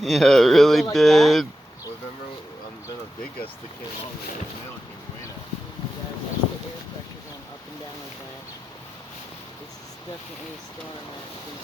Yeah, it really like did. Well, remember then a big gust that came on and the nail came way down. Oh my God, that's the air pressure going up and down like that. This is definitely a storm, actually.